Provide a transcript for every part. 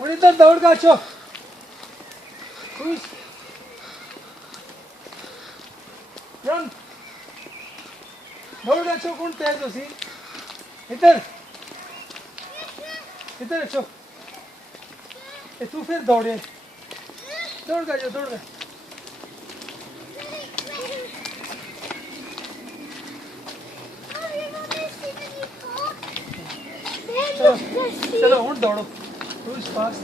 और इधर दौड़ का अच्छो खुश रन दौड़ का अच्छो कौन तेज होसी इधर इधर अच्छो ये तू फिर दौड़े दौड़ का जो दौड़ का चलो चलो हूँ दौड़ो Who's fast?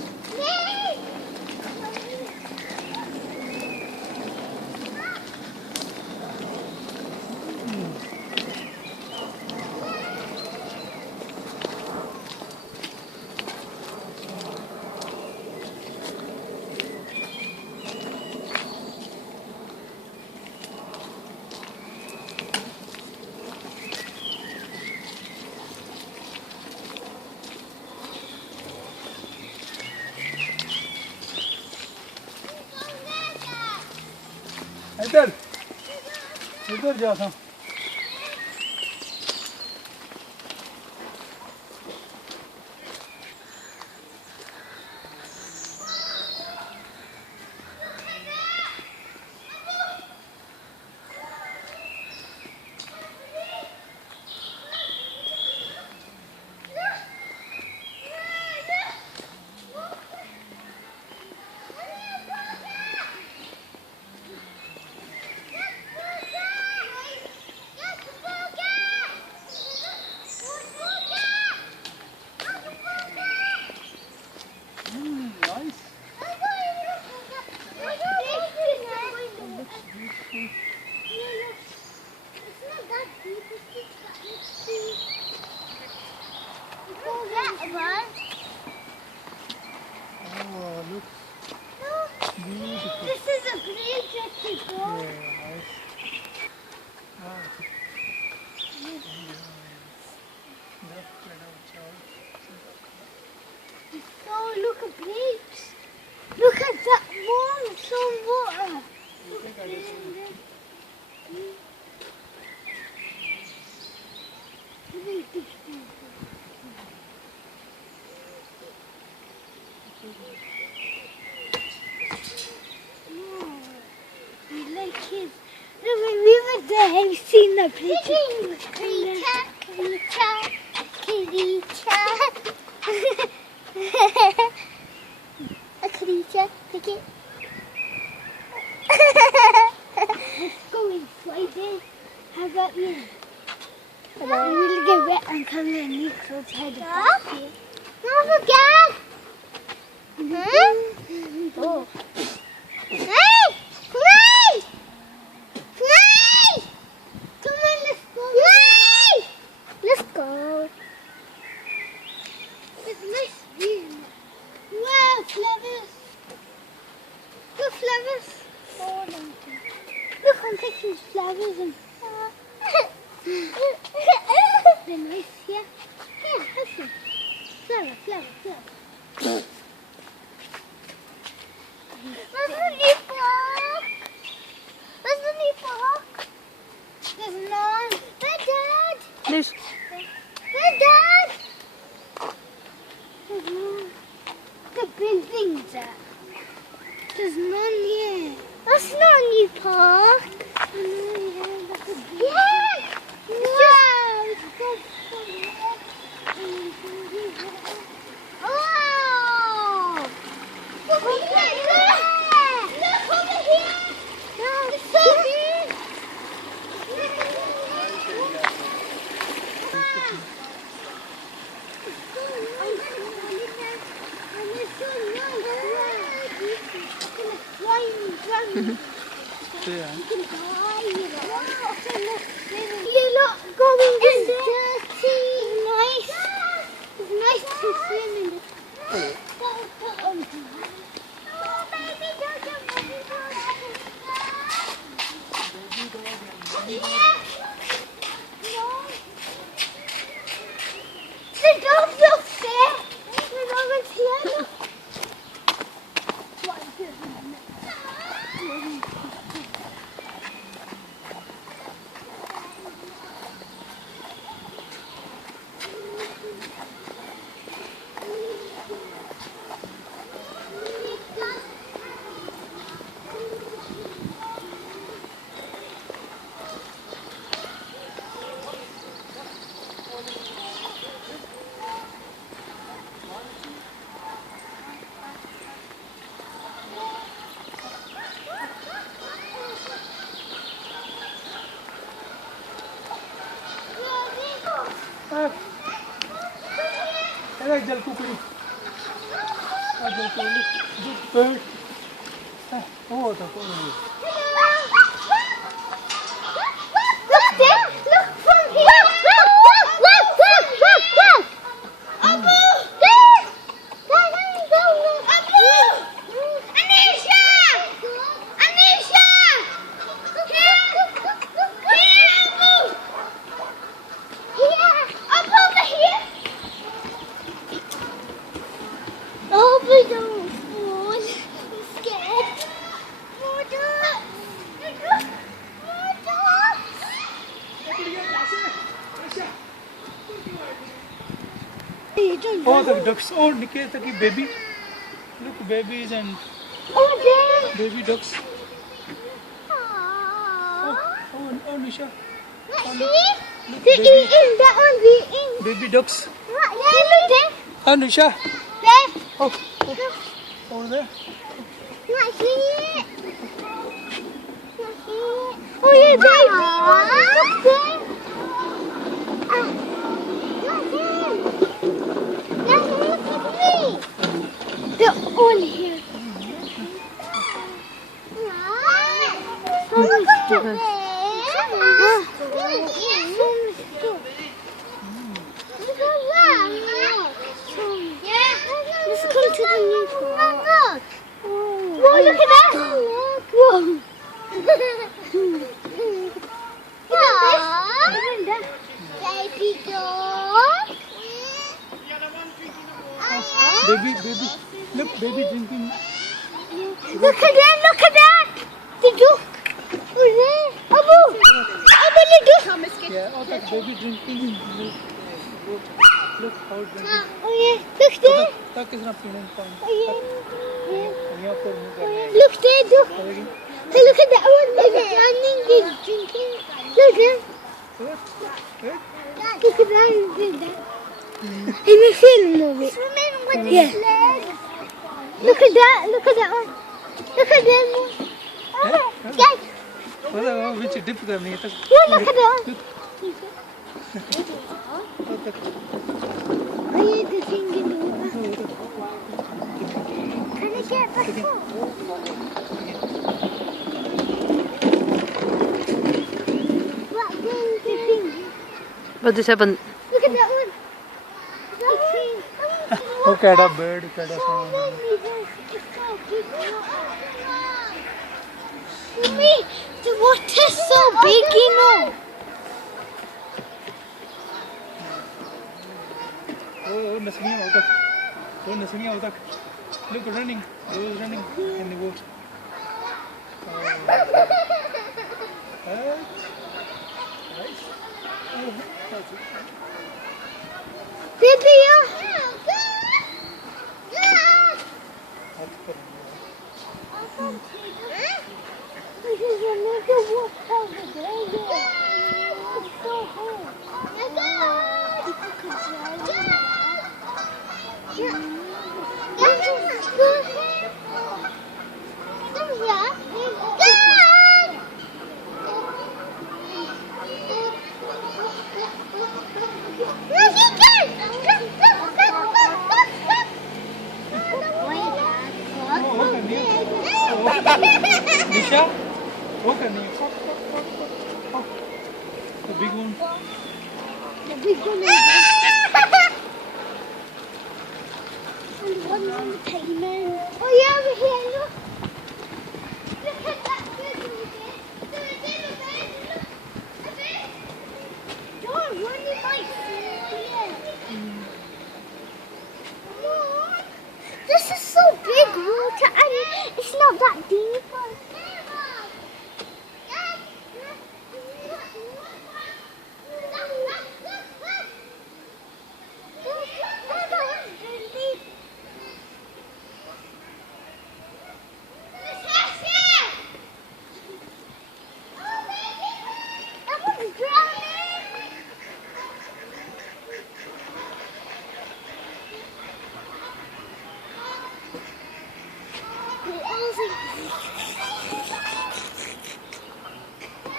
इधर इधर जाता Look at grapes. Look at that wall, some water. We like it. No, when we were there, we've seen the picture. A creature, pick it. Let's go inside there. How about you? We'll get wet and come and leave outside the basket. Don't forget! Oh. Hey! Fly! Fly! Come on, let's go. Fly! Let's go. It's nice view. Wow, flowers. Look, flowers. Oh, look, I'm taking flowers and... They're nice, yeah? Yeah, have some. Flower. Where's the new park? Where's the new park? There's none. Where's Dad? There's Where's Dad? There's none. The buildings there. There's none here. That's not a new park. Yeah! Wow! It's just oh! Look over here! Look over here! It's so big! Yeah. You're not going in dirty. Nice. It's nice to swim in the... Oh, baby, don't jump. Yeah. No. The dog's up there. The dog is here. Look. What is it? Ajal kukuri. Ajal kukuri. Good bird. Oh, the kukuri. Look there. Look from here. Look. Abu. There. Abu. Anisha. Here. Abu. Here. Up over here. Oh, we don't fall. I'm scared. Water. Oh, the ducks. Oh, Nikita, ki baby. Look, babies and Oh, there. baby ducks. Aww. Oh, Nisha. See? They're eating. That one's eating. Baby ducks. Right there. Look there. Oh, Nisha. There. Oh, over there. Not here. Not here. Oh, yeah, baby. Look there. Not there. Look at me. They're all here. Someone's doing. Let's come to the new park. Whoa, look at that! Whoa! Baby dog. Baby. Look, baby drinking. Look at that! The duck. Oh, there. Abu, the duck. Yeah, oh, that baby drinking. Look how drinking. Oh, yeah. Look there. Duck is not feeling fine. Oh, yeah. यहाँ पर मुँह करने हैं। Look there, duck. करेगी? Hey, look at that one. They're running, they're drinking. Look there. Good. Look at that. Look at that. In the film of it. Swimming with his leg. Look at that one. Look at them. Guys, वो which dip करनी है तक। look at that one. Oh, yeah, the thing in the water. Can I get back up? What thing? The thing. What just happened? Look at that one. The thing. वो कैडा bird कैडा So sound। many. It's so big. Mommy, the water's so big, you know. Oh, नसलियाँ होता। वो नसलियाँ होता। Look running. Those running in the boat. Nice. That's it. Baby, yeah. That's good. There's another water over there. It's so hot. Nisha, what can you? The big one. The big one is and one on the payment. Oh yeah, over here, look. Look at that bird over there. Don't run, you might fall. Mom, this is so big water and it's not that deep.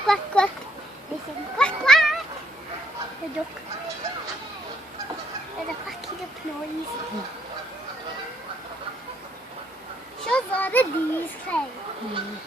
Quack, quack. Listen, quack, quack. The duck. There's a quacky duck. noise. Shows all the these things.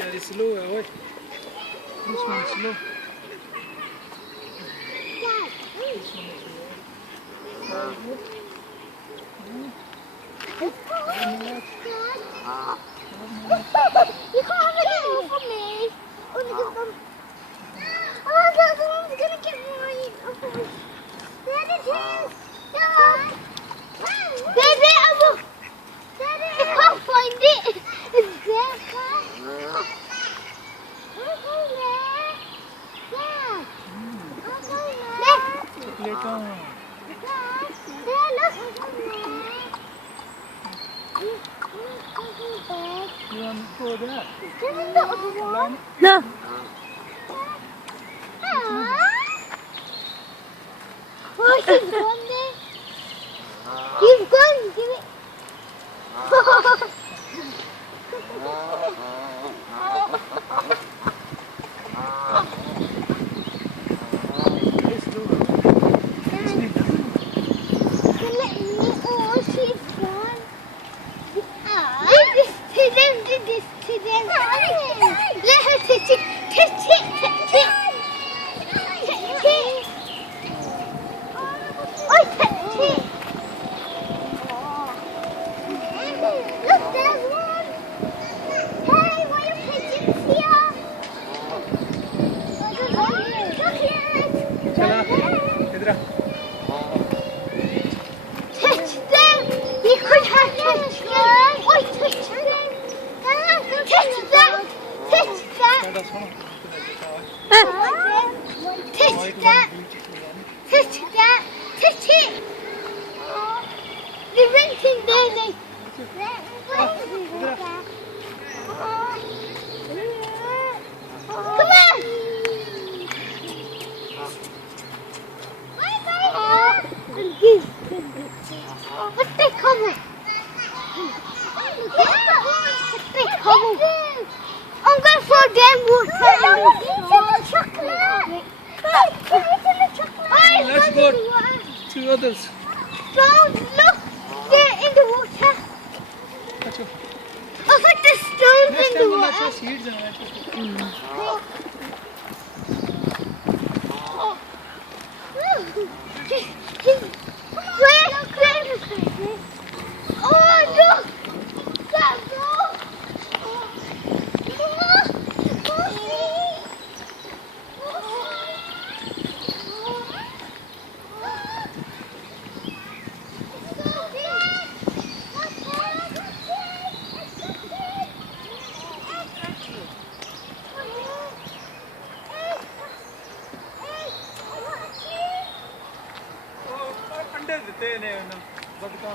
Cari slow है ओए this one slow You can't have it all from me. Oh, someone's gonna get mine. There it is. Dad. There's it. I can't find it. It's there. chocolate on you want to go there No. Oh, he's gone there. He's gone. Give it. this to them. Let her touch it. Touch it. Touch it. Touch it. Oh, touch it. Look, there's one. Hey, why are pigeons here? Chocolate. चला इधर आ। Touch them. You could have touched them. Oh, touch them. Touch them. Touch them. थोड़ा सुनो। Touch that. Touch that. Touch it. The rent in there, they. Come on. What's they coming? What's they coming? I'm going for them water. Chocolate. Let's go. Two others. Don't look. They're in the water. अच्छा। Look at the stones Next in time the we'll water. have seeds and let's Oh, look! That rock! अंडे देते ने ना बतका।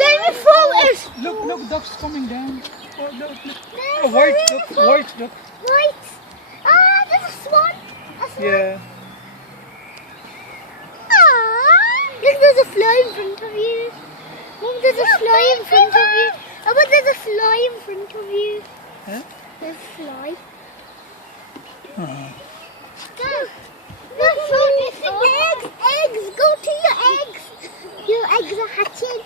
Let me throw it! Look, ducks coming down. Oh, look. Oh, white duck, white duck. Right! Ah, there's a swan! A swan! Yeah. Look, there's a fly in front of you. Mom, there's a fly in front of you. Oh, but there's a fly in front of you. Huh? There's a fly. Uh-huh. Look, it's eggs. Eggs. Go to your eggs. Your eggs are hatching.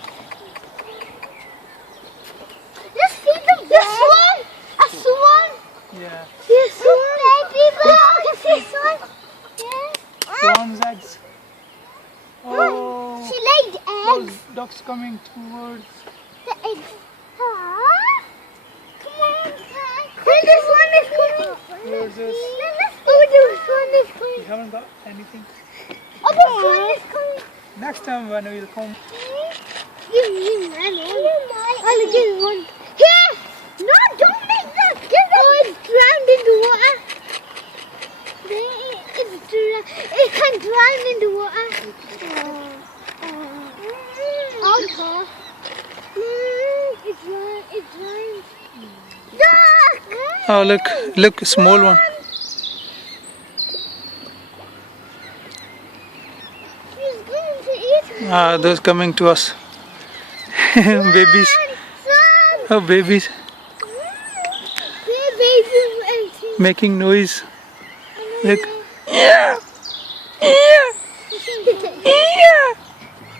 Just feed them. This one. A swan. Yeah. This one. Baby bird. This one. Yeah. Swan's eggs. Oh. She laid Those eggs. ducks coming towards. The eggs. Come on. Then this one is coming. Towards us. Oh, this one is We coming. haven't got anything. Oh, this one is coming. Next time when we'll come. Give me one. I'll give you one. Here. No, don't make that. Give them. Oh, it's drowned in the water. It can drown in the water. Okay. It's drowned. It's drowned. Look! Oh, look, small one. He's going to eat me. Ah, those coming to us. Babies. Son! Oh, babies They're babies waiting. making noise. Look.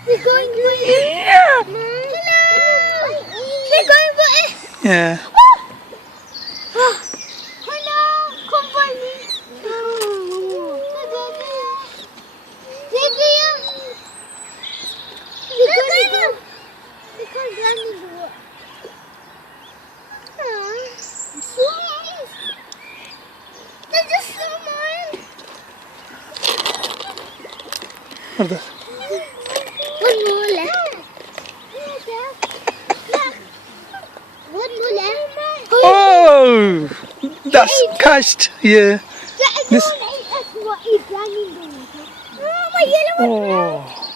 They're going for it. They're going for it. Yeah. Hello, come by me. They can't run in the water. Swans. They're just small. What the? One more left. One more left. Oh, that's catched. Yeah. That This- one ate us what is running in the water. Oh, my yellow one's Oh.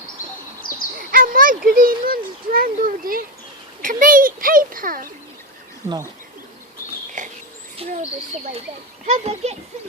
and my green one's drowned over there. Can they eat paper? No. Throw this away then. How about get some